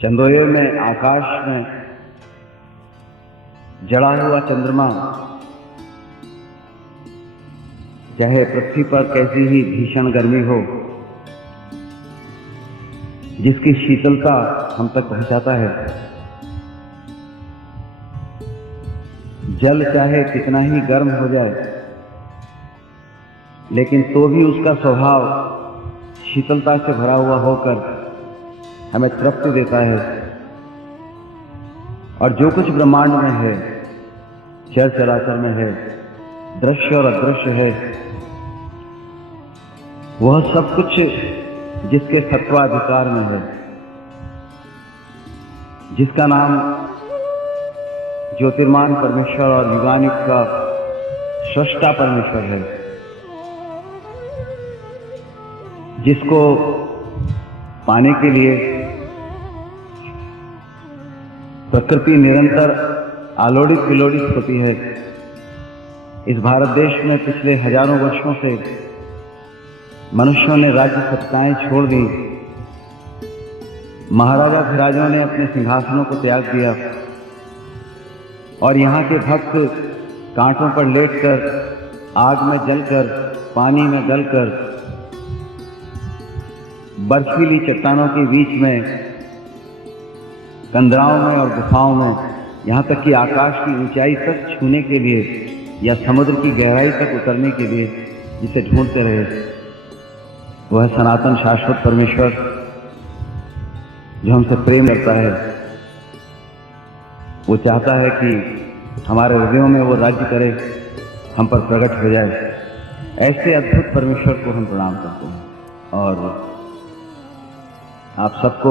चंदोए में आकाश में जड़ा हुआ चंद्रमा चाहे पृथ्वी पर कैसी ही भीषण गर्मी हो, जिसकी शीतलता हम तक पहुंचाता है। जल चाहे कितना ही गर्म हो जाए, लेकिन तो भी उसका स्वभाव शीतलता से भरा हुआ होकर हमें तृप्ति देता है। और जो कुछ ब्रह्मांड में है, चर चराचर में है, दृश्य और अदृश्य है, वह सब कुछ जिसके सत्वाधिकार में है, जिसका नाम ज्योतिर्मान परमेश्वर और युगानिक का सृष्टा परमेश्वर है, जिसको पाने के लिए प्रकृति निरंतर आलोड़ित विलोड़ित होती है। इस भारत देश में पिछले हजारों वर्षों से मनुष्यों ने राज्य सत्ताएं छोड़ दी। महाराजा धिराजों ने अपने सिंहासनों को त्याग दिया और यहाँ के भक्त कांटों पर लेटकर, आग में जलकर, पानी में गलकर, बर्फीली चट्टानों के बीच में, कंदराओं में और गुफाओं में, यहाँ तक कि आकाश की ऊंचाई तक छूने के लिए या समुद्र की गहराई तक उतरने के लिए जिसे ढूंढते रहे, वह सनातन शाश्वत परमेश्वर जो हमसे प्रेम करता है। वो चाहता है कि हमारे हृदयों में वो राज्य करे, हम पर प्रकट हो जाए। ऐसे अद्भुत परमेश्वर को हम प्रणाम करते हैं। और आप सबको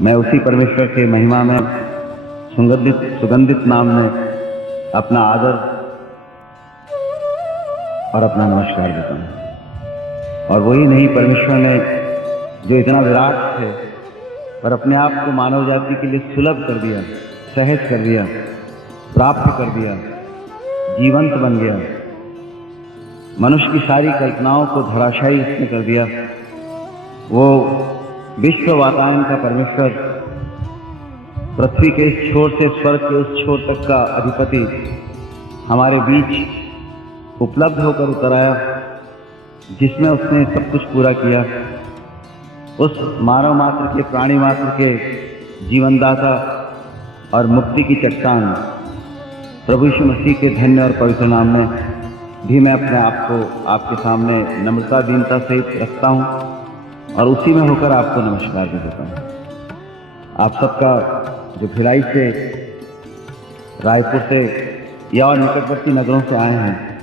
मैं उसी परमेश्वर के महिमा में सुगंधित नाम में अपना आदर और अपना नमस्कार देता हूँ। और वही नहीं, परमेश्वर ने जो इतना विराट है पर अपने आप को मानव जाति के लिए सुलभ कर दिया, सहज कर दिया, प्राप्त कर दिया, जीवंत बन गया, मनुष्य की सारी कल्पनाओं को धराशायी इसने कर दिया। वो विश्व वातायन का परमेश्वर, पृथ्वी के इस छोर से स्वर्ग के उस छोर तक का अधिपति हमारे बीच उपलब्ध होकर उतर आया, जिसमें उसने सब कुछ पूरा किया। उस मानव मात्र के, प्राणी मात्र के जीवनदाता और मुक्ति की चट्टान प्रभु यीशु मसीह के धन्य और पवित्र नाम में भी मैं अपने आप को आपके सामने नम्रता दीनता से रखता हूँ और उसी में होकर आपको नमस्कार भी देता हूँ। आप सबका जो भिलाई से, रायपुर से या और निकटवर्ती नगरों से आए हैं,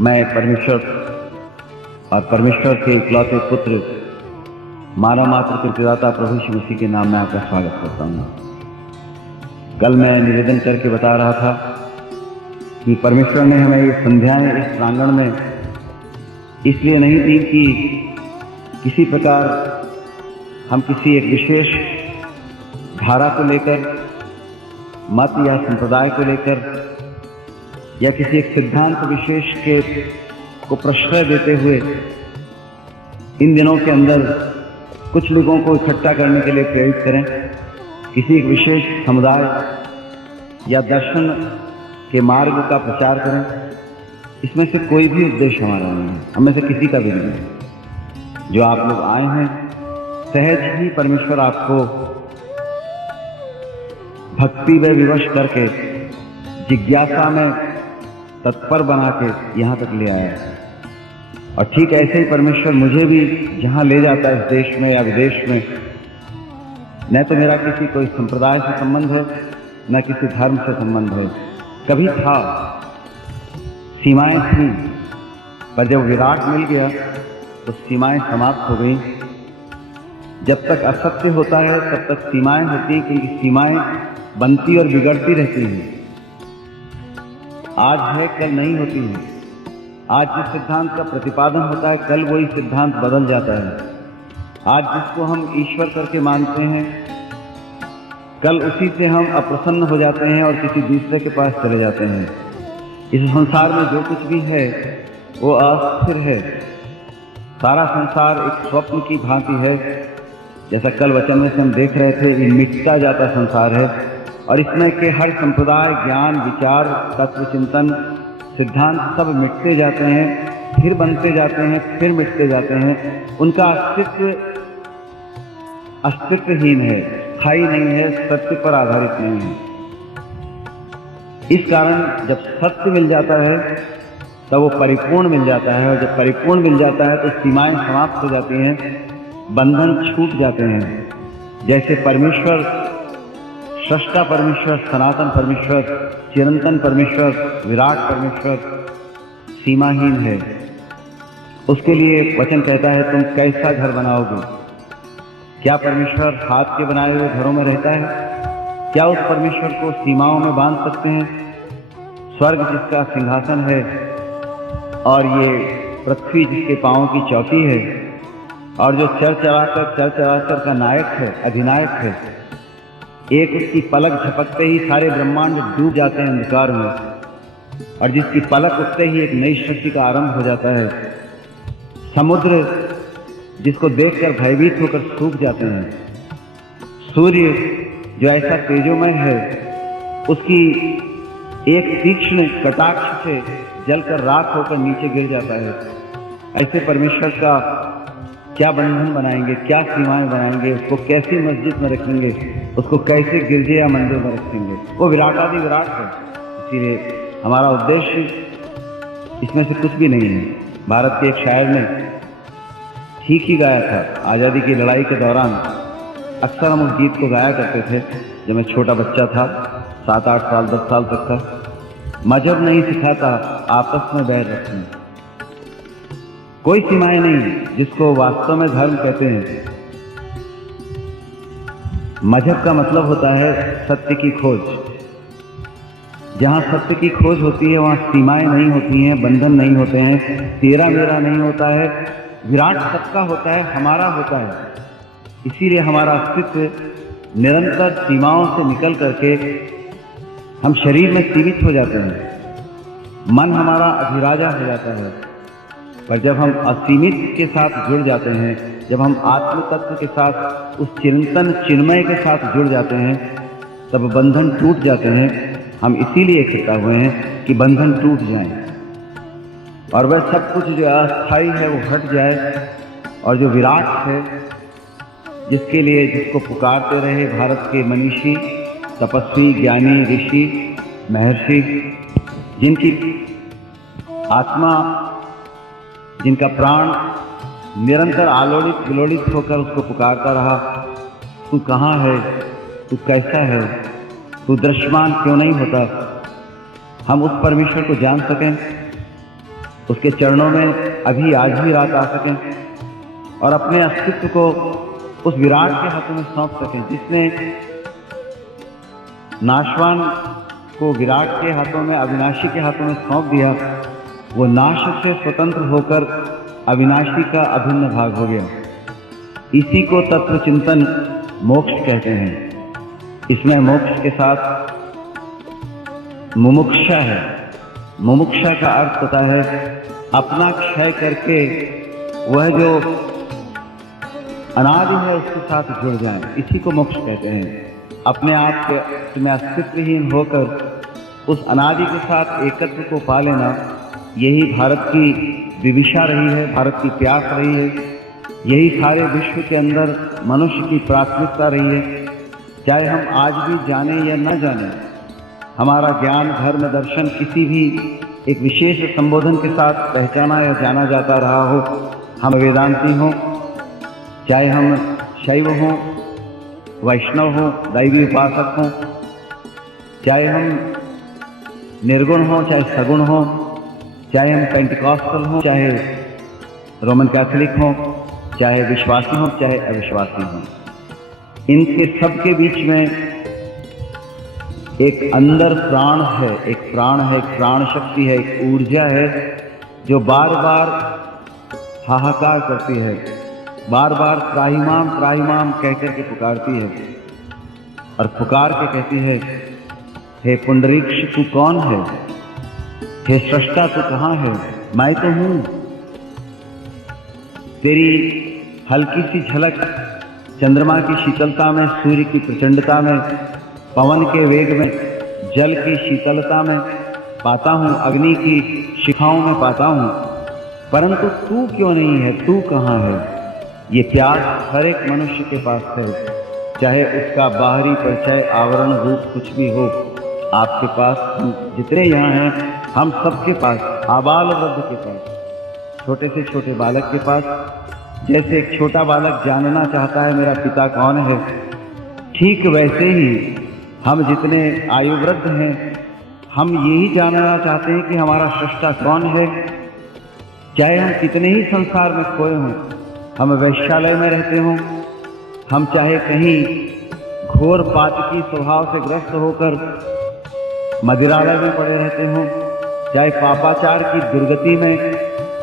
मैं परमेश्वर और परमेश्वर के इकलौते पुत्र, मानव मात्र के पिता प्रभु यीशु मसीह के नाम में आपका स्वागत करता हूँ। कल मैं निवेदन करके बता रहा था कि परमेश्वर ने हमें ये संध्याएं इस प्रांगण में इसलिए नहीं दी कि किसी प्रकार हम किसी एक विशेष धारा को लेकर, मत या संप्रदाय को लेकर, या किसी एक सिद्धांत विशेष के को प्रश्रय देते हुए इन दिनों के अंदर कुछ लोगों को इकट्ठा करने के लिए प्रेरित करें, किसी एक विशेष समुदाय या दर्शन के मार्ग का प्रचार करें। इसमें से कोई भी उद्देश्य हमारा नहीं है, हम में से किसी का भी नहीं है। जो आप लोग आए हैं, सहज ही परमेश्वर आपको भक्ति में विवश करके, जिज्ञासा में तत्पर बना के यहाँ तक ले आया। और ठीक ऐसे ही परमेश्वर मुझे भी जहाँ ले जाता है, इस देश में या विदेश में, न तो मेरा किसी कोई संप्रदाय से संबंध है, न किसी धर्म से संबंध है। कभी था, सीमाएं थीं, पर जब विराट मिल गया तो सीमाएं समाप्त हो गई। जब तक असत्य होता है तब तक सीमाएं होती हैं, क्योंकि सीमाएं बनती और बिगड़ती रहती हैं। आज है, कल नहीं होती है। आज जिस सिद्धांत का प्रतिपादन होता है, कल वही सिद्धांत बदल जाता है। आज जिसको हम ईश्वर करके मानते हैं, कल उसी से हम अप्रसन्न हो जाते हैं और किसी दूसरे के पास चले जाते हैं। इस संसार में जो कुछ भी है वो अस्थिर है। सारा संसार एक स्वप्न की भांति है जैसा कल वचन में से हम देख रहे थे, ये मिटता जाता संसार है और इसमें के हर संप्रदाय, ज्ञान, विचार, तत्व चिंतन, सिद्धांत सब मिटते जाते हैं, फिर बनते जाते हैं, फिर मिटते जाते हैं। उनका अस्तित्वहीन है, स्थायी नहीं है, सत्य पर आधारित नहीं है। इस कारण जब सत्य मिल जाता है तब वो परिपूर्ण मिल जाता है, और जब परिपूर्ण मिल जाता है तो सीमाएं समाप्त हो जाती हैं, बंधन छूट जाते हैं। जैसे परमेश्वर, सृष्टा परमेश्वर, सनातन परमेश्वर, चिरंतन परमेश्वर, विराट परमेश्वर सीमाहीन है। उसके लिए वचन कहता है, तुम कैसा घर बनाओगे? क्या परमेश्वर हाथ के बनाए हुए घरों में रहता है? क्या उस परमेश्वर को सीमाओं में बांध सकते हैं? स्वर्ग जिसका सिंहासन है और ये पृथ्वी जिसके पांवों की चौकी है, और जो चर चराचर का नायक है, अधिनायक है, एक उसकी पलक झपकते ही सारे ब्रह्मांड डूब जाते हैं अंधकार में, और जिसकी पलक उठते ही एक नई सृष्टि का आरंभ हो जाता है। समुद्र जिसको देखकर भयभीत होकर सूख जाते हैं, सूर्य जो ऐसा तेजोमय है, उसकी एक तीक्ष्ण कटाक्ष से जलकर राख होकर नीचे गिर जाता है। ऐसे परमेश्वर का क्या बंधन बनाएंगे, क्या सीमाएं बनाएंगे, उसको कैसे मस्जिद में रखेंगे, उसको कैसे गिरजे या मंदिर में रखेंगे? वो विराटादि विराट है। इसीलिए हमारा उद्देश्य इसमें से कुछ भी नहीं है। भारत के एक शायर ने ठीक ही गाया था, आज़ादी की लड़ाई के दौरान अक्सर हम उस गीत को गाया करते थे जब मैं छोटा बच्चा था, 7, 8 साल, 10 साल तक था। मजहब नहीं सिखाता आपस में बैर रखना, कोई सीमाएं नहीं, जिसको वास्तव में धर्म कहते हैं। मजहब का मतलब होता है सत्य की खोज। जहां सत्य की खोज होती है वहां सीमाएं नहीं होती हैं, बंधन नहीं होते हैं, तेरा मेरा नहीं होता है, विराट सबका होता है, हमारा होता है। इसीलिए हमारा अस्तित्व निरंतर सीमाओं से निकल करके हम शरीर में सीमित हो जाते हैं, मन हमारा अधिराजा हो जाता है। पर जब हम असीमित के साथ जुड़ जाते हैं, जब हम आत्म तत्व के साथ, उस चिंतन चिन्मय के साथ जुड़ जाते हैं, तब बंधन टूट जाते हैं। हम इसीलिए इकट्ठा हुए हैं कि बंधन टूट जाएं और वह सब कुछ जो अस्थायी है वो हट जाए, और जो विराट है, जिसके लिए, जिसको पुकारते रहे भारत के मनीषी, तपस्वी, ज्ञानी, ऋषि, महर्षि, जिनकी आत्मा, जिनका प्राण निरंतर आलोड़ित विलोड़ित होकर उसको पुकारता रहा, तू कहाँ है, तू कैसा है, तू दृश्यमान क्यों नहीं होता? हम उस परमेश्वर को जान सकें, उसके चरणों में अभी आज ही रात आ सकें और अपने अस्तित्व को उस विराट के हाथों में सौंप सकें, जिसने नाशवान को विराट के हाथों में, अविनाशी के हाथों में सौंप दिया। वो नाश से स्वतंत्र होकर अविनाशी का अभिन्न भाग हो गया। इसी को तत्व चिंतन मोक्ष कहते हैं। इसमें मोक्ष के साथ मुमुक्षा है। मुमुक्षा का अर्थ होता है अपना क्षय करके वह जो अनादि है उसके साथ जुड़ जाए, इसी को मोक्ष कहते हैं। अपने आप के में अस्तित्वहीन होकर उस अनादि के साथ एकत्व को पा लेना, यही भारत की विविशा रही है, भारत की प्यास रही है, यही सारे विश्व के अंदर मनुष्य की प्राथमिकता रही है। चाहे हम आज भी जाने या न जाने, हमारा ज्ञान, धर्म, दर्शन किसी भी एक विशेष संबोधन के साथ पहचाना या जाना जाता रहा हो। हम वेदांती हों, चाहे हम शैव हों, वैष्णव हों, दैवी उपासक हों, चाहे हम निर्गुण हों, चाहे सगुण हों, चाहे हम पेंटिकॉस्टल हों, चाहे रोमन कैथोलिक हों, चाहे विश्वासी हों, चाहे अविश्वासी हों, इनके सबके बीच में एक अंदर प्राण है, एक प्राण है, एक प्राण शक्ति है, एक ऊर्जा है जो बार बार हाहाकार करती है, बार बार त्राहिमाम त्राहिमाम कहकर के पुकारती है और पुकार के कहती है, हे पुंडरीक्ष तू कौन है, हे सृष्टा तू कहाँ है, मैं तो हूँ। तेरी हल्की सी झलक चंद्रमा की शीतलता में, सूर्य की प्रचंडता में, पवन के वेग में, जल की शीतलता में पाता हूँ, अग्नि की शिखाओं में पाता हूँ, परंतु तू क्यों नहीं है, तू कहाँ है? ये प्यास हर एक मनुष्य के पास है, चाहे उसका बाहरी परिचय, आवरण, रूप कुछ भी हो। आपके पास, जितने यहाँ हैं, हम सबके पास, आबाल वृद्ध के पास, छोटे से छोटे बालक के पास, जैसे एक छोटा बालक जानना चाहता है मेरा पिता कौन है, ठीक वैसे ही हम जितने आयु वृद्ध हैं, हम यही जानना चाहते हैं कि हमारा सृष्टा कौन है। चाहे हम कितने ही संसार में खोए हों, हम वैश्यालय में रहते हों, हम चाहे कहीं घोर पातकी स्वभाव से ग्रस्त होकर मदिरालय में पड़े रहते हों, चाहे पापाचार की दुर्गति में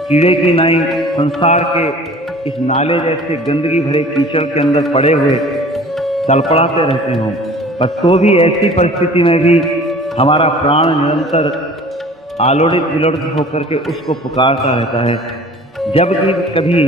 कीड़े की नाई संसार के इस नाले जैसे गंदगी भरे कीचड़ के अंदर पड़े हुए तड़पड़ाते रहते हों, पर तो भी ऐसी परिस्थिति में भी हमारा प्राण निरंतर आलोड़ित विलोड़ित होकर के उसको पुकारता रहता है। जब भी कभी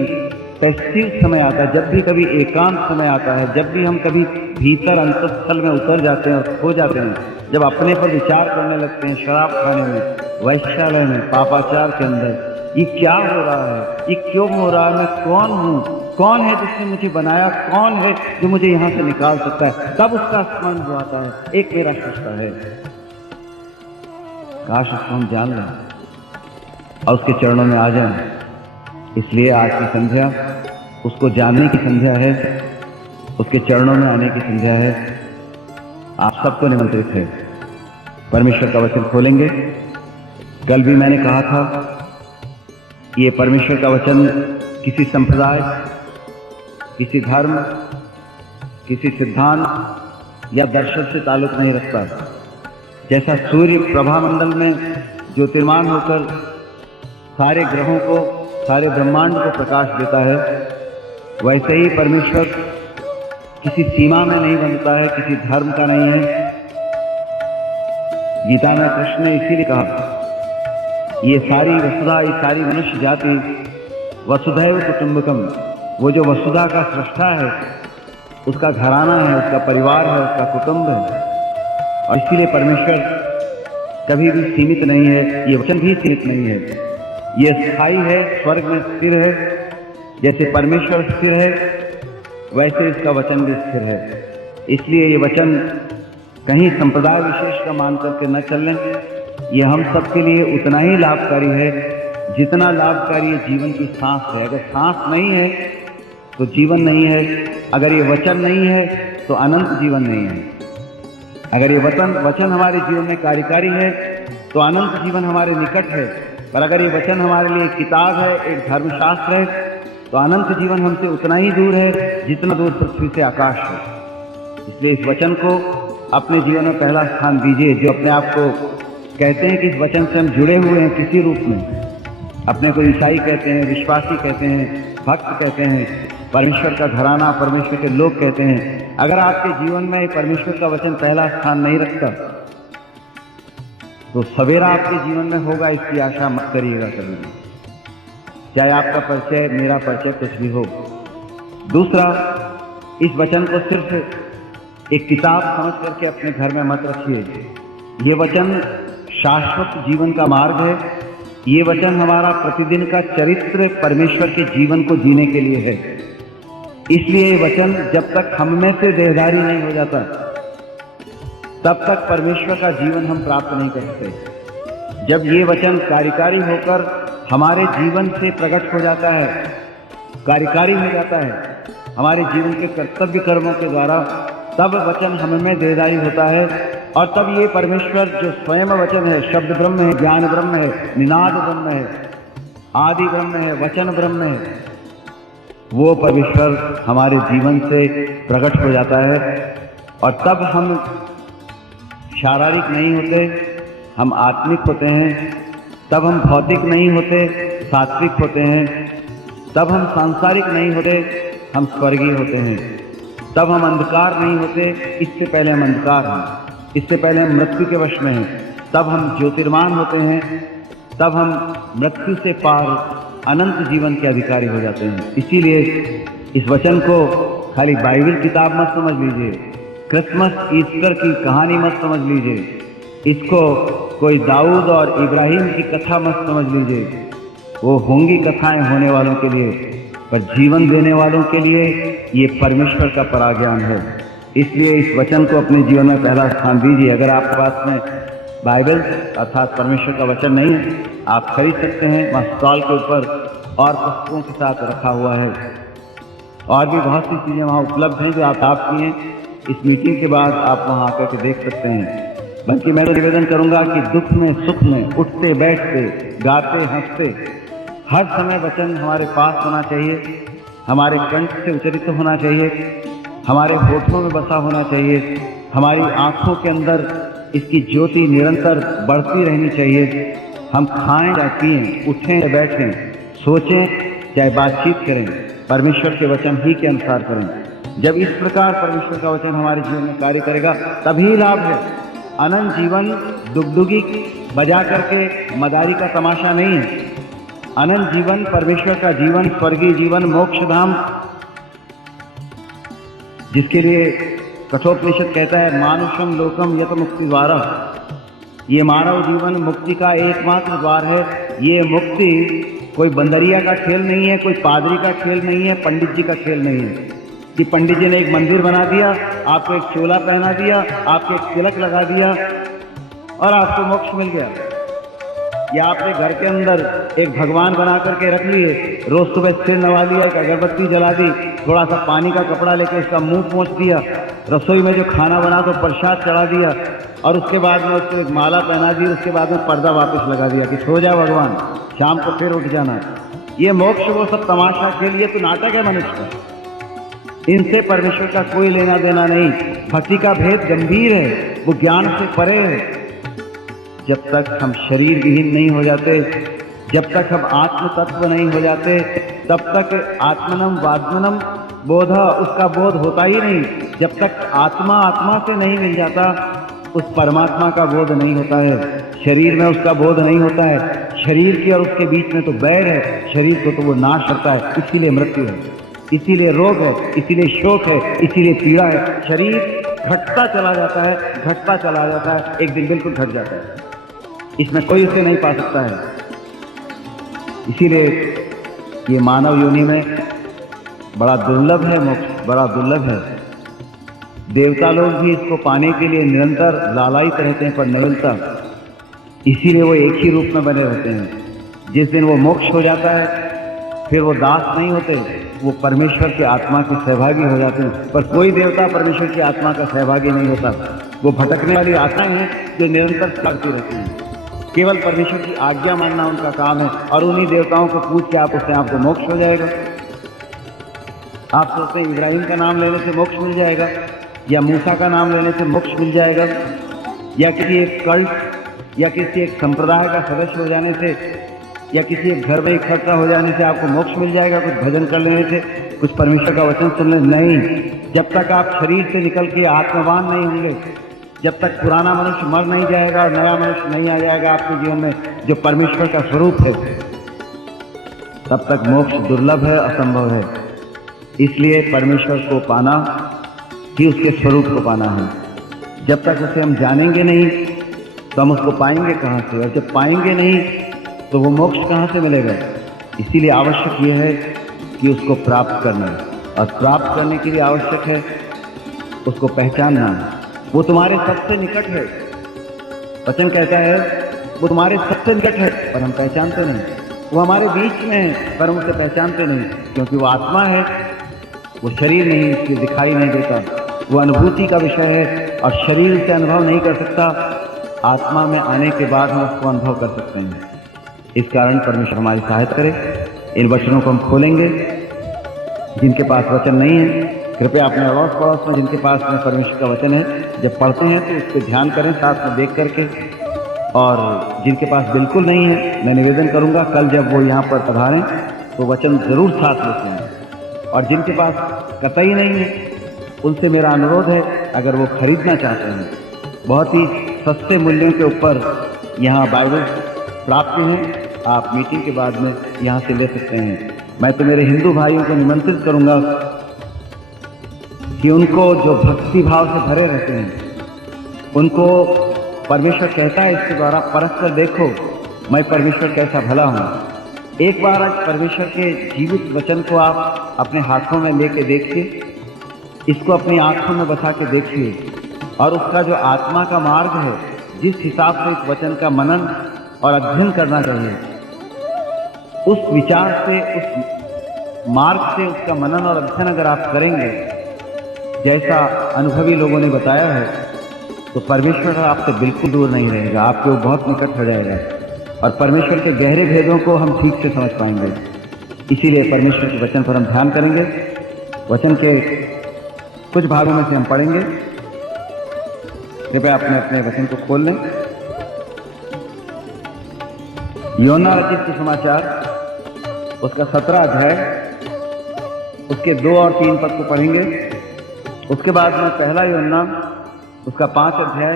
पैसिव समय आता है, जब भी कभी एकांत समय आता है, जब भी हम कभी भीतर अंतस्थल में उतर जाते हैं और खो जाते हैं, जब अपने पर विचार करने लगते हैं, शराब खाने में, वैश्यालय में, पापाचार के अंदर, ये क्या हो रहा है, ये क्यों हो रहा है, मैं कौन हूँ, कौन है जिसने मुझे बनाया, कौन है जो मुझे यहाँ से निकाल सकता है, तब उसका स्मरण हो आता है, एक मेरा सृष्टा है। काश उसको हम जान लें और उसके चरणों में आ जाएं। इसलिए आज की संध्या उसको जानने की संध्या है, उसके चरणों में आने की संध्या है। आप सबको निमंत्रित है। परमेश्वर का वचन खोलेंगे। कल भी मैंने कहा था, ये परमेश्वर का वचन किसी संप्रदाय, किसी धर्म, किसी सिद्धांत या दर्शन से ताल्लुक नहीं रखता। जैसा सूर्य प्रभामंडल में ज्योतिर्मान होकर सारे ग्रहों को, सारे ब्रह्मांड को प्रकाश देता है, वैसे ही परमेश्वर किसी सीमा में नहीं बनता है, किसी धर्म का नहीं है। गीता में कृष्ण ने इसीलिए कहा, ये सारी वसुधा, ये सारी मनुष्य जाति वसुधैव कुटुंबकम, वो जो वसुधा का सृष्टा है, उसका घराना है, उसका परिवार है, उसका कुटुंब है। और इसीलिए परमेश्वर कभी भी सीमित नहीं है, ये वचन भी सीमित नहीं है, ये स्थायी है, स्वर्ग में स्थिर है। जैसे परमेश्वर स्थिर है, वैसे इसका वचन भी स्थिर है। इसलिए ये वचन कहीं संप्रदाय विशेष का मान करके न चलने, ये हम सबके लिए उतना ही लाभकारी है जितना लाभकारी जीवन की सांस है। अगर सांस नहीं है तो जीवन नहीं है, अगर ये वचन नहीं है तो अनंत जीवन नहीं है। अगर ये वचन हमारे जीवन में कार्यकारी है तो अनंत जीवन हमारे निकट है, पर अगर ये वचन हमारे लिए एक किताब है, एक धर्मशास्त्र है, तो अनंत जीवन हमसे उतना ही दूर है जितना दूर पृथ्वी से आकाश है। इसलिए इस वचन को अपने जीवन में पहला स्थान दीजिए। जो अपने आप को कहते हैं कि इस वचन से हम जुड़े हुए हैं किसी रूप में, अपने को ईसाई कहते हैं, विश्वासी कहते हैं, भक्त कहते हैं, परमेश्वर का घराना, परमेश्वर के लोग कहते हैं, अगर आपके जीवन में परमेश्वर का वचन पहला स्थान नहीं रखता तो सवेरा आपके जीवन में होगा, इसकी आशा मत करिएगा कभी भी, चाहे आपका परिचय, मेरा परिचय कुछ भी हो। दूसरा, इस वचन को सिर्फ एक किताब समझ करके अपने घर में मत रखिए। ये वचन शाश्वत जीवन का मार्ग है। ये वचन हमारा प्रतिदिन का चरित्र परमेश्वर के जीवन को जीने के लिए है। इसलिए ये वचन जब तक हम में से देहधारी नहीं हो जाता, तब तक परमेश्वर का जीवन हम प्राप्त नहीं कर सकते। जब ये वचन कार्यकारी होकर हमारे जीवन से प्रकट हो जाता है, कार्यकारी हो जाता है हमारे जीवन के कर्तव्य कर्मों के द्वारा, तब वचन हम में देहधारी होता है। और तब ये परमेश्वर जो स्वयं वचन है, शब्द ब्रह्म है, ज्ञान ब्रह्म है, निनाद ब्रह्म है, आदि ब्रह्म है, वचन ब्रह्म है, वो परमेश्वर हमारे जीवन से प्रकट हो जाता है। और तब हम शारीरिक नहीं होते, हम आत्मिक होते हैं। तब हम भौतिक नहीं होते, सात्विक होते हैं। तब हम सांसारिक नहीं होते, हम स्वर्गीय होते हैं। तब हम अंधकार नहीं होते, इससे पहले हम अंधकार हैं, इससे पहले हम मृत्यु के वश में हैं। तब हम ज्योतिर्मान होते हैं, तब हम मृत्यु से पार अनंत जीवन के अधिकारी हो जाते हैं। इसीलिए इस वचन को खाली बाइबल किताब मत समझ लीजिए, क्रिसमस ईस्टर की कहानी मत समझ लीजिए, इसको कोई दाऊद और इब्राहिम की कथा मत समझ लीजिए। वो होंगी कथाएं होने वालों के लिए, पर जीवन देने वालों के लिए ये परमेश्वर का पराज्ञान है। इसलिए इस वचन को अपने जीवन में पहला स्थान दीजिए। अगर आपके पास में बाइबल अर्थात परमेश्वर का वचन नहीं है, आप खरीद सकते हैं, वहाँ स्टॉल के ऊपर और पुस्तकों के साथ रखा हुआ है। और भी बहुत सी चीज़ें वहाँ उपलब्ध हैं जो आप आपकी हैं। इस मीटिंग के बाद आप वहाँ आकर के देख सकते हैं। बल्कि मैं तो निवेदन करूँगा कि दुख में सुख में, उठते बैठते, गाते हंसते, हर समय वचन हमारे पास होना चाहिए, हमारे कंठ से उच्चरित होना चाहिए, हमारे होठों में बसा होना चाहिए, हमारी आंखों के अंदर इसकी ज्योति निरंतर बढ़ती रहनी चाहिए। हम खाएं या पिएं, उठें या बैठें, सोचें चाहे बातचीत करें, परमेश्वर के वचन ही के अनुसार करें। जब इस प्रकार परमेश्वर का वचन हमारे जीवन में कार्य करेगा तभी लाभ है। अनंत जीवन डुगडुगी बजा करके मदारी का तमाशा नहीं है। अनंत जीवन, परमेश्वर का जीवन, स्वर्गीय जीवन, मोक्ष धाम, जिसके लिए कठोपनिषद कहता है मानुषम लोकम यत मुक्ति द्वारा। ये मानव जीवन मुक्ति का एकमात्र द्वार है। ये मुक्ति कोई बंदरिया का खेल नहीं है, कोई पादरी का खेल नहीं है, पंडित जी का खेल नहीं है कि पंडित जी ने एक मंदिर बना दिया, आपको एक चोला पहना दिया, आपको एक तिलक लगा दिया और आपको मोक्ष मिल गया। या आपने घर के अंदर एक भगवान बना करके रख लिए, रोज सुबह सिर नवा लिया, एक अगरबत्ती जला दी, थोड़ा सा पानी का कपड़ा लेके उसका मुंह पोंछ दिया, रसोई में जो खाना बना तो प्रसाद चढ़ा दिया और उसके बाद में उसको एक माला पहना दी, उसके बाद में पर्दा वापस लगा दिया कि सो जा भगवान, शाम को फिर उठ जाना। ये मोक्ष वो सब तमाशा के लिए तो नाटक है मनुष्य का। इनसे परमेश्वर का कोई लेना देना नहीं। भक्ति का भेद गंभीर है, वो ज्ञान से परे है। जब तक हम शरीर विहीन नहीं हो जाते, जब तक हम आत्म तत्व नहीं हो जाते, तब तक आत्मनम वात्मनम बोध, उसका बोध होता ही नहीं। जब तक आत्मा आत्मा से नहीं मिल जाता, उस परमात्मा का बोध नहीं होता है। शरीर में उसका बोध नहीं होता है। शरीर के और उसके बीच में तो बैर है। शरीर को तो वो नाश करता है, इसीलिए मृत्यु है, इसीलिए रोग है, इसीलिए शोक है, इसीलिए पीड़ा है। शरीर घटता चला जाता है, घटता चला जाता है, एक दिन बिल्कुल घट जाता है। इसमें कोई उसे नहीं पा सकता है। इसीलिए ये मानव योनि में बड़ा दुर्लभ है, मोक्ष बड़ा दुर्लभ है। देवता लोग भी इसको पाने के लिए निरंतर लालायित रहते हैं, पर नहीं मिलता। इसीलिए वो एक ही रूप में बने रहते हैं। जिस दिन वो मोक्ष हो जाता है, फिर वो दास नहीं होते, वो परमेश्वर की आत्मा के सहभागी हो जाते हैं। पर कोई देवता परमेश्वर की आत्मा का सहभागी नहीं होता। वो भटकने वाली आत्माएं हैं जो निरंतर करती रहती हैं। केवल परमेश्वर की आज्ञा मानना उनका काम है और उन्हीं देवताओं को पूछ के उससे आपको मोक्ष हो जाएगा। आप सोचते हैं इब्राहिम का नाम लेने से मोक्ष मिल जाएगा, या मूसा का नाम लेने से मोक्ष मिल जाएगा, या किसी एक कल्ट या किसी एक संप्रदाय का सदस्य हो जाने से, या किसी एक घर में इकट्ठा हो जाने से आपको मोक्ष मिल जाएगा, कुछ भजन कर लेने से, कुछ परमेश्वर का वचन सुन लेने नहीं। जब तक आप शरीर से निकल के आत्मवान नहीं होंगे, जब तक पुराना मनुष्य मर नहीं जाएगा और नया मनुष्य नहीं आ जाएगा आपके जीवन में जो परमेश्वर का स्वरूप है, तब तक मोक्ष दुर्लभ है, असंभव है। इसलिए परमेश्वर को पाना ही उसके स्वरूप को पाना है। जब तक उसे हम जानेंगे नहीं तो हम उसको पाएंगे कहाँ से, और जब पाएंगे नहीं तो वो मोक्ष कहाँ से मिलेगा। इसीलिए आवश्यक ये है कि उसको प्राप्त करना है, और प्राप्त करने के लिए आवश्यक है उसको पहचानना है। वो तुम्हारे सबसे निकट है, वचन कहता है वो तुम्हारे सबसे निकट है, पर हम पहचानते नहीं। वो हमारे बीच में है, पर हम उसे पहचानते नहीं, क्योंकि वो आत्मा है, वो शरीर नहीं, इसलिए दिखाई नहीं देता। वो अनुभूति का विषय है और शरीर से अनुभव नहीं कर सकता। आत्मा में आने के बाद हम उसको अनुभव कर सकते हैं। इस कारण परमेश्वर हमारी सहायता करे। इन वचनों को हम खोलेंगे। जिनके पास वचन नहीं है, कृपया अपने अड़ोस पड़ोस में जिनके पास में परमेश्वर का वचन है, जब पढ़ते हैं तो उस पर ध्यान करें, साथ में देख करके। और जिनके पास बिल्कुल नहीं है, मैं निवेदन करूंगा कल जब वो यहाँ पर पधारें तो वचन जरूर साथ लेते हैं। और जिनके पास कतई नहीं है, उनसे मेरा अनुरोध है, अगर वो खरीदना चाहते हैं, बहुत ही सस्ते मूल्यों के ऊपर यहाँ बाइबल प्राप्त हैं। आप मीटिंग के बाद में यहाँ से ले सकते हैं। मैं तो मेरे हिंदू भाइयों को निमंत्रित करूँगा कि उनको जो भक्ति भाव से भरे रहते हैं, उनको परमेश्वर कहता है इसके द्वारा, परस्पर देखो मैं परमेश्वर कैसा भला हूँ। एक बार आज परमेश्वर के जीवित वचन को आप अपने हाथों में लेके देखिए, इसको अपनी आंखों में बसा के देखिए, और उसका जो आत्मा का मार्ग है, जिस हिसाब से इस वचन का मनन और अध्ययन करना चाहिए, उस विचार से, उस मार्ग से उसका मनन और अध्ययन अगर आप करेंगे, जैसा अनुभवी लोगों ने बताया है, तो परमेश्वर आपसे बिल्कुल दूर नहीं रहेगा, आपके वो बहुत निकट हो जाएगा और परमेश्वर के गहरे भेदों को हम ठीक से समझ पाएंगे। इसीलिए परमेश्वर के वचन पर हम ध्यान करेंगे। वचन के कुछ भागों में से हम पढ़ेंगे। कृपया अपने अपने वचन को खोल लें। योना रचित सुसमाचार, उसका 17 अध्याय, उसके 2 और 3 पद को पढ़ेंगे। उसके बाद में पहला योना, उसका 5 अध्याय,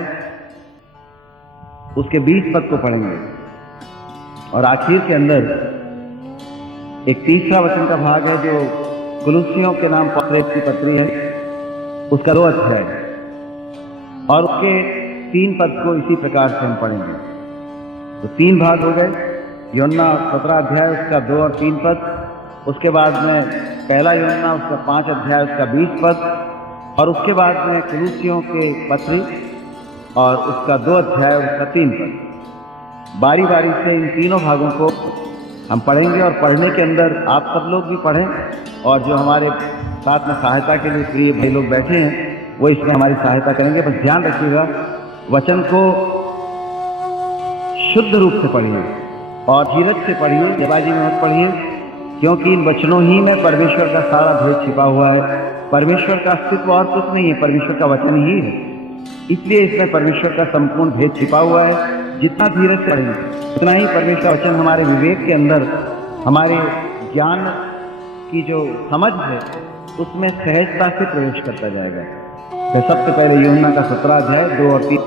उसके 20 पद को पढ़ेंगे। और आखिर के अंदर एक तीसरा वचन का भाग है जो कुलुस्सियों के नाम पत्रेत की पत्री है, उसका 2 अध्याय, और उसके 3 पद को इसी प्रकार से हम पढ़ेंगे। तो 3 भाग हो गए। योना 17 अध्याय, उसका 2 और 3 पद, उसके बाद में पहला योना, उसका 5 अध्याय, उसका 20 पद, और उसके बाद में कुलुस्सियों के पत्री और उसका 2 अध्याय, उसका 3 पद। बारी बारी से इन तीनों भागों को हम पढ़ेंगे और पढ़ने के अंदर आप सब लोग भी पढ़ें, और जो हमारे साथ में सहायता के लिए प्रिय भाई लोग बैठे हैं वो इसमें हमारी सहायता करेंगे। बस ध्यान रखिएगा, वचन को शुद्ध रूप से पढ़िए और धीरज से पढ़िए, जल्दबाजी में मत पढ़िए, क्योंकि इन वचनों ही में परमेश्वर का सारा भेद छिपा हुआ है। परमेश्वर का अस्तित्व और कुछ नहीं है, परमेश्वर का वचन ही है, इसलिए इसमें परमेश्वर का संपूर्ण भेद छिपा हुआ है। जितना धीरज से पढ़ेंगे उतना ही परमेश्वर वचन हमारे विवेक के अंदर, हमारे ज्ञान की जो समझ है उसमें सहजता से प्रवेश करता जाएगा। तो सबसे पहले यूहन्ना का 17 अध्याय 2 और 3,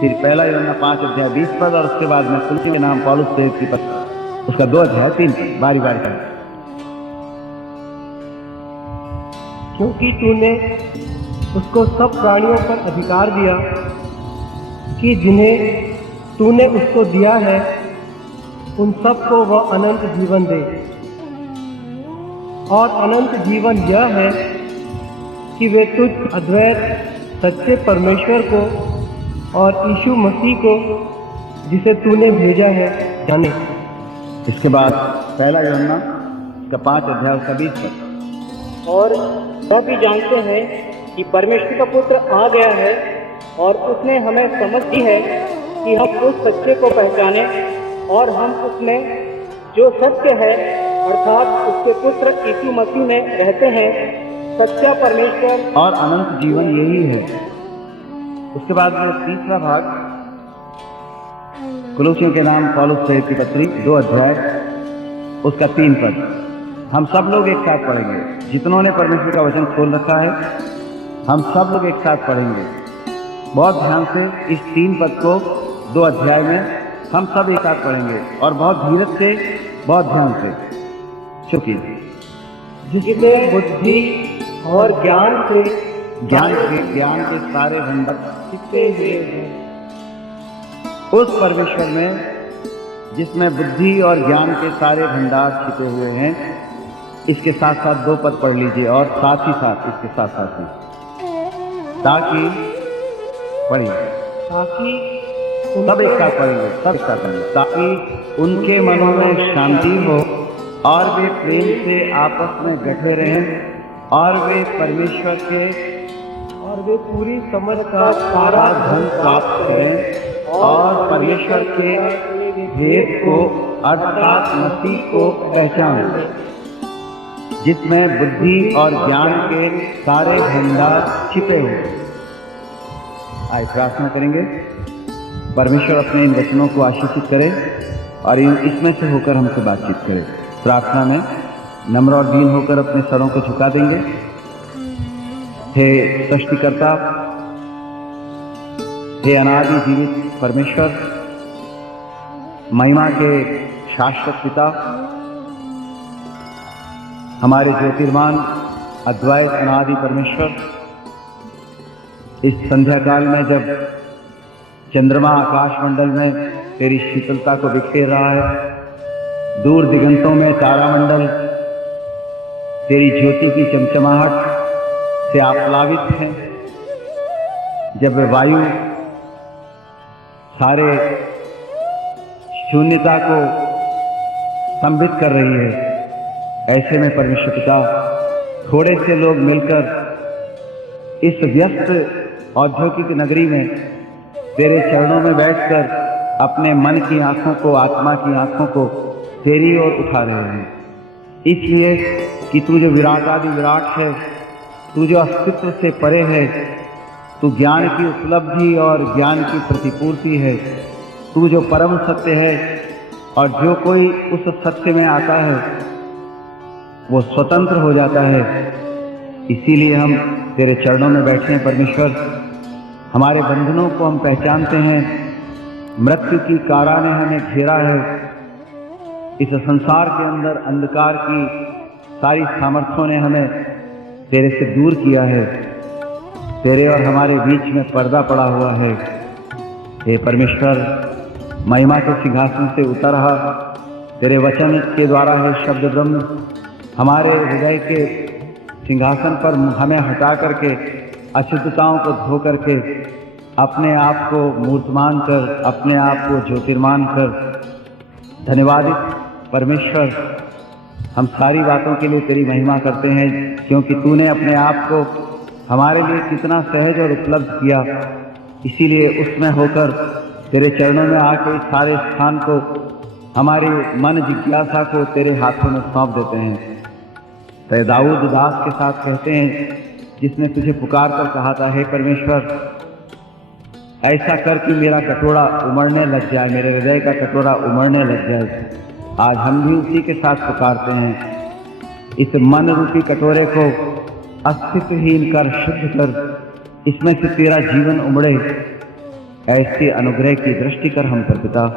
फिर पहला यूहन्ना 5 अध्याय 20 पद, और उसके बाद में कुलुस्सियों के नाम पौलुस प्रेरित की पत्री, उसका 2 अध्याय 3 पद, बारी बारी का। क्योंकि तूने उसको सब प्राणियों पर अधिकार दिया कि जिन्हें तूने उसको दिया है उन सबको वह अनंत जीवन दे। और अनंत जीवन यह है कि वे तुझ अद्वैत सच्चे परमेश्वर को और यीशु मसीह को जिसे तूने भेजा है जाने। इसके बाद पहला यूहन्ना का 5 अध्याय, उसका 20 पद। और यह भी जानते हैं कि परमेश्वर का पुत्र आ गया है और उसने हमें समझ दी है कि हम उस सच्चे को पहचाने, और हम उसमें जो सत्य है अर्थात उसके पुत्र यीशु मसीह में रहते हैं। सच्चा परमेश्वर और अनंत जीवन यही है। उसके बाद में तीसरा भाग, कुलुस्सियों के नाम पौलुस प्रेरित की पत्री 2 अध्याय, उसका 3 पद। हम सब लोग एक साथ पढ़ेंगे, जितनों ने परमेश्वर का वचन खोल रखा है हम सब लोग एक साथ पढ़ेंगे। बहुत ध्यान से इस 3 पद को 2 अध्याय में हम सब एक साथ पढ़ेंगे, और बहुत धीरज से, बहुत ध्यान से, क्योंकि जिसमें बुद्धि और ज्ञान के सारे भंडार छिपे हुए हैं। उस परमेश्वर में जिसमें बुद्धि और ज्ञान के सारे भंडार छिपे हुए हैं। इसके साथ साथ 2 पद पढ़ लीजिए, और साथ ही साथ इसके साथ साथ ही, ताकि पढ़िए, ताकि सब एक साथ पढ़ेंगे, सब एक साथ पढ़ेंगे, ताकि उनके मनों में शांति हो और वे प्रेम से आपस में गठे रहें, और वे परमेश्वर के और वे पूरी समझ का सारा धन प्राप्त करें, और परमेश्वर के भेद को अर्थात मसीह को पहचानें, जिसमें बुद्धि और ज्ञान के सारे भंडार छिपे हुए। आइए प्रार्थना करेंगे। परमेश्वर अपने इन वचनों को आशीषित करे और इसमें से होकर हमसे बातचीत करे। प्रार्थना में नम्र और दीन होकर अपने सरों को झुका देंगे। हे सृष्टिकर्ता, हे अनादि जीवित परमेश्वर, महिमा के शाश्वत पिता, हमारे ज्योतिर्मान अद्वैत अनादि परमेश्वर, इस संध्या काल में जब चंद्रमा आकाश मंडल में तेरी शीतलता को बिखेर रहा है, दूर दिगंतों में तारामंडल तेरी ज्योति की चमचमाहट से आप्लावित है, जब वायु सारे शून्यता को संबित कर रही है, ऐसे में परमेश्वर पिता थोड़े से लोग मिलकर इस व्यस्त औद्योगिक नगरी में तेरे चरणों में बैठकर अपने मन की आंखों को, आत्मा की आंखों को तेरी ओर उठा रहे हैं, इसलिए कि तू जो विराटादि विराट है, तू जो अस्तित्व से परे है, तू ज्ञान की उपलब्धि और ज्ञान की प्रतिपूर्ति है, तू जो परम सत्य है, और जो कोई उस सत्य में आता है वो स्वतंत्र हो जाता है। इसीलिए हम तेरे चरणों में बैठे हैं परमेश्वर। हमारे बंधनों को हम पहचानते हैं, मृत्यु की कारा ने हमें घेरा है, इस संसार के अंदर अंधकार की सारी सामर्थ्यों ने हमें तेरे से दूर किया है, तेरे और हमारे बीच में पर्दा पड़ा हुआ है। हे परमेश्वर, महिमा के सिंहासन से उतर आ, तेरे वचन के द्वारा है शब्द ब्रह्म हमारे हृदय के सिंहासन पर हमें हटा करके, अशुद्धताओं को धो करके, अपने आप को मूर्तमान कर, अपने आप को ज्योतिर्मान कर। धन्यवादित परमेश्वर, हम सारी बातों के लिए तेरी महिमा करते हैं, क्योंकि तूने अपने आप को हमारे लिए कितना सहज और उपलब्ध किया। इसीलिए उसमें होकर तेरे चरणों में आके इस सारे स्थान को, हमारी मन जिज्ञासा को तेरे हाथों में सौंप देते हैं। तो दाऊद दास के साथ कहते हैं, जिसने तुझे पुकार कर कहा था, हे परमेश्वर, ऐसा कर कि मेरा कटोरा उमड़ने लग जाए, मेरे हृदय का कटोरा उमड़ने लग जाए। आज हम भी उसी के साथ पुकारते हैं, इस मन रूपी कटोरे को अस्तित्वहीन कर, शुद्ध कर, इसमें से तेरा जीवन उमड़े, ऐसे अनुग्रह की दृष्टि कर हम पर पिता।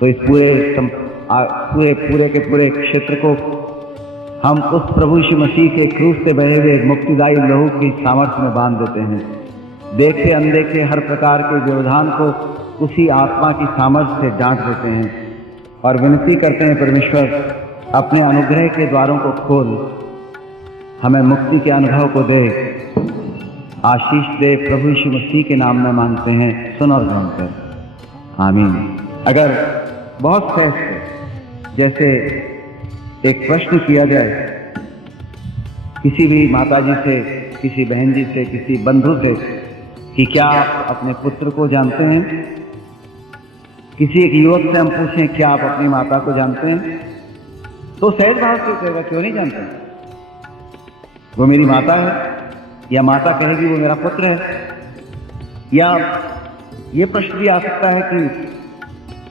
तो इस पूरे के पूरे क्षेत्र को हम उस प्रभु यीशु मसीह के क्रूस से बहे हुए मुक्तिदायी लहू की सामर्थ्य में बांध देते हैं। देखे अनदेखे हर प्रकार के व्यवधान को उसी आत्मा की सामर्थ्य से डांट देते हैं और विनती करते हैं, परमेश्वर अपने अनुग्रह के द्वारों को खोल, हमें मुक्ति के अनुभव को दे, आशीष दे। प्रभु यीशु मसीह के नाम में मांगते हैं, सुन और ग्रहण कर, आमीन। अगर बहुत सहज से जैसे एक प्रश्न किया जाए किसी भी माताजी से, किसी बहन जी से, किसी बंधु से, कि क्या आप अपने पुत्र को जानते हैं? किसी एक युवक से हम पूछें, क्या आप अपनी माता को जानते हैं? तो सहज भाव से कहेगा, क्यों नहीं जानते, वो मेरी माता है। या माता कहेगी, वो मेरा पुत्र है। या ये प्रश्न भी आ सकता है कि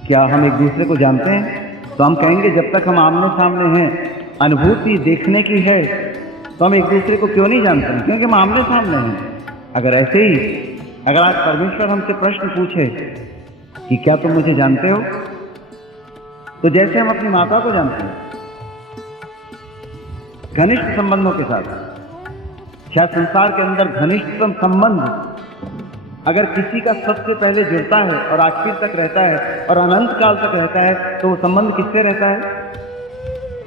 क्या हम एक दूसरे को जानते हैं? तो हम कहेंगे, जब तक हम आमने सामने हैं, अनुभूति देखने की है, तो हम एक दूसरे को क्यों नहीं जानते हैं? क्योंकि हम आमने सामने हैं। अगर ऐसे ही अगर आज परमेश्वर हमसे प्रश्न पूछे कि क्या तुम मुझे जानते हो, तो जैसे हम अपनी माता को जानते हैं, घनिष्ठ संबंधों के साथ, क्या संसार के अंदर घनिष्ठतम संबंध अगर किसी का सबसे पहले जुड़ता है और आखिर तक रहता है और अनंत काल तक रहता है, तो वो संबंध किससे रहता है?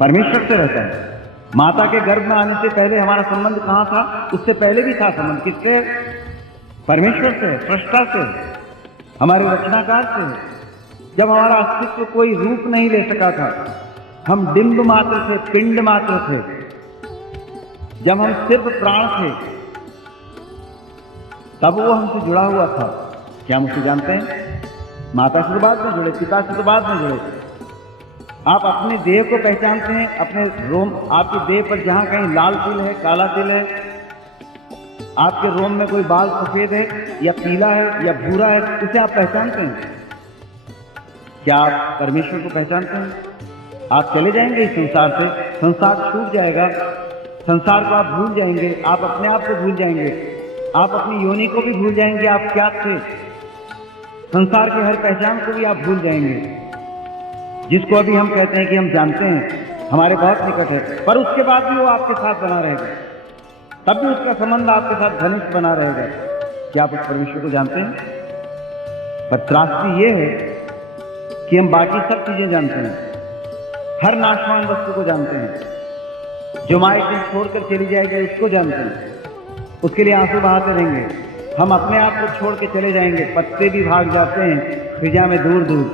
परमेश्वर से रहता है। माता के गर्भ में आने से पहले हमारा संबंध कहाँ था? उससे पहले भी था संबंध। किससे? परमेश्वर से, सृष्टा से, हमारे रचनाकार से। जब हमारा अस्तित्व कोई रूप नहीं ले सका था, हम डिंब मात्र थे, पिंड मात्र थे, जब हम सिर्फ प्राण थे, तब वो हमसे जुड़ा हुआ था। क्या हम उसे जानते हैं? माता से तो बाद में जुड़े, पिता से तो बाद में जुड़े। आप अपने देह को पहचानते हैं, अपने रोम, आपके देह पर जहां कहीं लाल तिल है, काला तिल है, आपके रोम में कोई बाल सफेद है या पीला है या भूरा है, उसे आप पहचानते हैं। क्या आप परमेश्वर को पहचानते हैं? आप चले जाएंगे इस संसार से, संसार छूट जाएगा, संसार को आप भूल जाएंगे, आप अपने आप को भूल जाएंगे, आप अपनी योनि को भी भूल जाएंगे, आप क्या थे। संसार की हर पहचान को भी आप भूल जाएंगे, जिसको अभी हम कहते हैं कि हम जानते हैं, हमारे बहुत निकट है, पर उसके बाद भी वो आपके साथ बना रहेगा, तब भी उसका संबंध आपके साथ घनिष्ठ बना रहेगा। क्या आप उस परमेश्वर को जानते हैं? पर त्रासदी ये है कि हम बाकी सब चीजें जानते हैं, हर नाशवान वस्तु को जानते हैं, जो माँ एक दिन छोड़कर चली जाएगी उसको जानते हैं, उसके लिए आंसू बहाते रहेंगे। हम अपने आप को छोड़ के चले जाएंगे, पत्ते भी भाग जाते हैं फिजा में दूर दूर।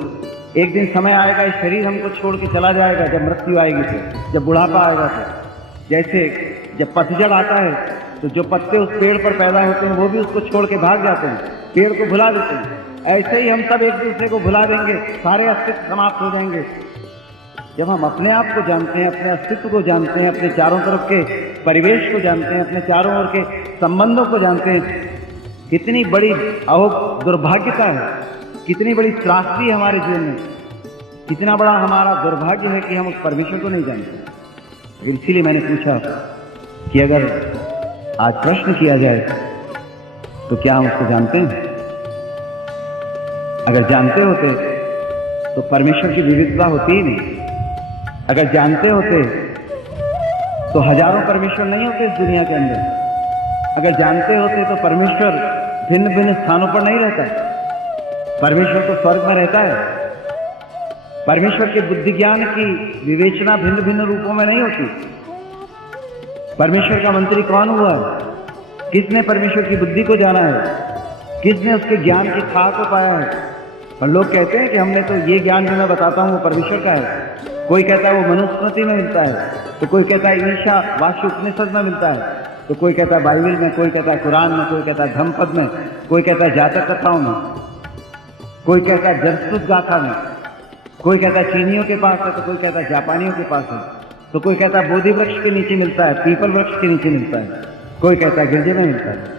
एक दिन समय आएगा, इस शरीर हमको छोड़ के चला जाएगा, जब मृत्यु आएगी तो, जब बुढ़ापा आएगा तो। जैसे जब पतझड़ आता है तो जो पत्ते उस पेड़ पर पैदा होते हैं वो भी उसको छोड़ के भाग जाते हैं, पेड़ को भुला देते हैं। ऐसे ही हम सब एक दूसरे को भुला देंगे, सारे अस्तित्व समाप्त हो जाएंगे। जब हम अपने आप को जानते हैं, अपने अस्तित्व को जानते हैं, अपने चारों तरफ के परिवेश को जानते हैं, अपने चारों ओर के संबंधों को जानते हैं, कितनी बड़ी दुर्भाग्यता है, कितनी बड़ी त्रासदी हमारे जीवन में, कितना बड़ा हमारा दुर्भाग्य है कि हम उस परमेश्वर को नहीं जानते। इसीलिए मैंने पूछा कि अगर आज प्रश्न किया जाए तो क्या हम उसको जानते हैं? अगर जानते होते तो परमेश्वर की विविधता होती ही नहीं। अगर जानते होते तो हजारों परमेश्वर नहीं होते इस दुनिया के अंदर। अगर जानते होते तो परमेश्वर भिन्न भिन्न स्थानों पर नहीं रहता। परमेश्वर तो स्वर्ग में रहता है। परमेश्वर के बुद्धि ज्ञान की विवेचना भिन्न भिन्न रूपों में नहीं होती। परमेश्वर का मंत्री कौन हुआ है? किसने परमेश्वर की बुद्धि को जाना है? किसने उसके ज्ञान की थाह को पाया है? और लोग कहते हैं कि हमने तो ये ज्ञान जो मैं बताता हूँ वो परमेश्वर का है। कोई कहता है वो मनुस्मृति में मिलता है, तो कोई कहता है ईशा वाक्य उपनिषद में मिलता है, तो कोई कहता है बाइबल में, कोई कहता है कुरान में, कोई कहता है धम्मपद में, कोई कहता है जातक कथाओं में, कोई कहता है जरसूत गाथा में, कोई कहता है चीनियों के पास है, तो कोई कहता है जापानियों के पास है, तो कोई कहता है बोधि वृक्ष के नीचे मिलता है, पीपल वृक्ष के नीचे मिलता है, कोई कहता है गिरजे में मिलता है।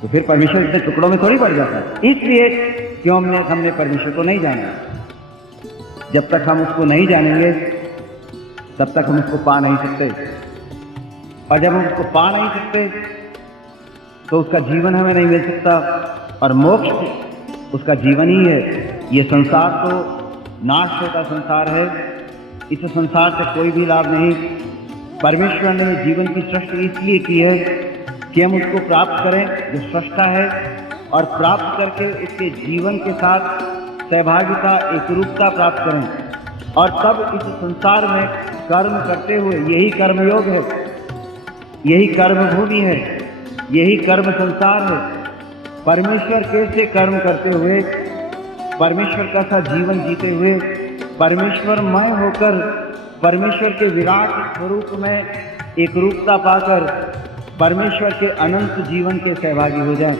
तो फिर परमेश्वर इतने टुकड़ों में थोड़ी पड़ जाता है। इसलिए क्यों हमने परमेश्वर को नहीं जाना। जब तक हम उसको नहीं जानेंगे तब तक हम उसको पा नहीं सकते, और जब हम उसको पा नहीं सकते तो उसका जीवन हमें नहीं मिल सकता, और मोक्ष उसका जीवन ही है। ये संसार तो नाश होता संसार है, इस संसार से कोई भी लाभ नहीं। परमेश्वर ने जीवन की सृष्टि इसलिए की है कि हम उसको प्राप्त करें जो सृष्टा है, और प्राप्त करके उसके जीवन के साथ सहभागिता एकरूपता प्राप्त करें, और तब इस संसार में कर्म करते हुए, यही कर्मयोग है, यही कर्म भूमि है, यही कर्म संसार है। परमेश्वर कैसे कर्म करते हुए, परमेश्वर का सा जीवन जीते हुए, परमेश्वरमय होकर, परमेश्वर के विराट स्वरूप में एकरूपता पाकर परमेश्वर के अनंत जीवन के सहभागी हो जाएं।